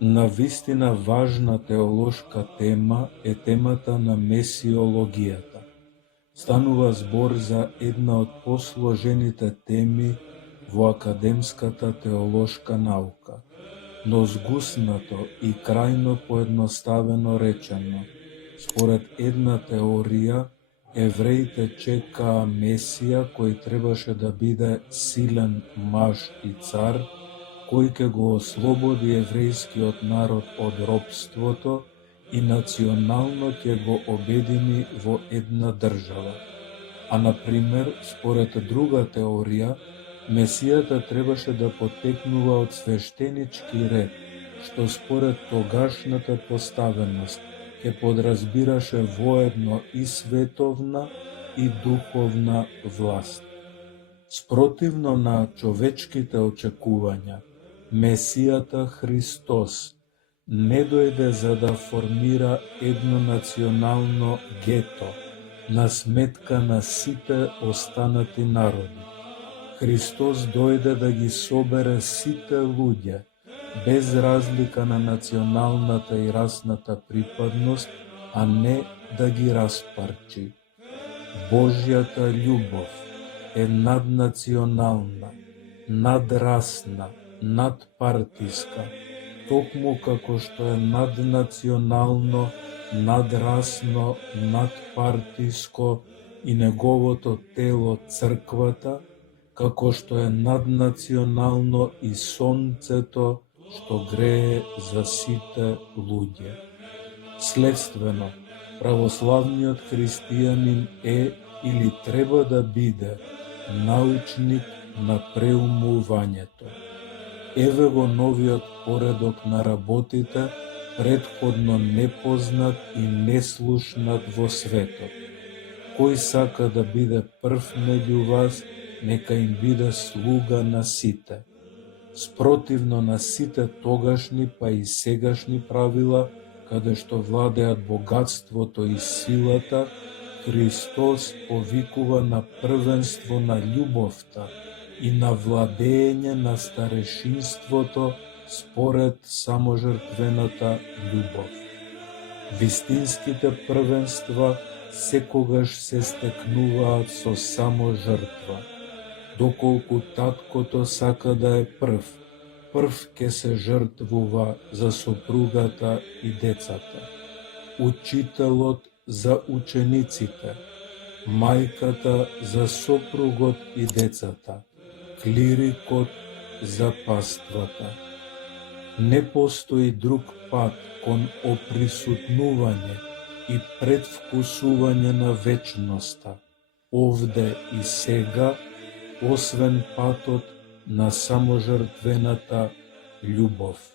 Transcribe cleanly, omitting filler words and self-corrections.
Навистина важна теолошка тема е темата на месиологијата. Станува збор за една од посложените теми во академската теолошка наука, но згуснато и крајно поедноставено речено, според една теорија, евреите чекаа Месија кој требаше да биде силен маж и цар, кој ќе го ослободи еврејскиот народ од робството и национално ќе го обедини во една држава. А например, според друга теорија, Месијата требаше да потекнува од свештенички ред, што според тогашната поставеност ќе подразбираше воедно и световна и духовна власт. Спротивно на човечките очекувања, Месијата Христос не дојде за да формира едно национално гето на сметка на сите останати народи. Христос дојде да ги собере сите луѓе, без разлика на националната и расната припадност, а не да ги распарчи. Божјата љубов е наднационална, надрасна, надпартиска, токму како што е наднационално, надрасно, надпартиско и неговото тело црквата, како што е наднационално и сонцето што грее за сите луѓе. Следствено, православниот христијанин е или треба да биде научник на преумувањето. Еве го новиот поредок на работите, претходно непознат и неслушнат во светот. Кој сака да биде прв меѓу вас, нека им биде слуга на сите. Спротивно на сите тогашни па и сегашни правила, каде што владеат богатството и силата, Христос повикува на првенство на љубовта и на владење на старешинството според саможртвената љубов. Вистинските првенства секогаш се стекнуваат со само жртва. Доколку таткото сака да е прв ќе се жртвува за сопругата и децата. Учителот за учениците, мајката за сопругот и децата, клирикот за паствата. Не постои друг пат кон оприсутнување и предвкусување на вечноста, овде и сега, освен патот на саможртвената љубов.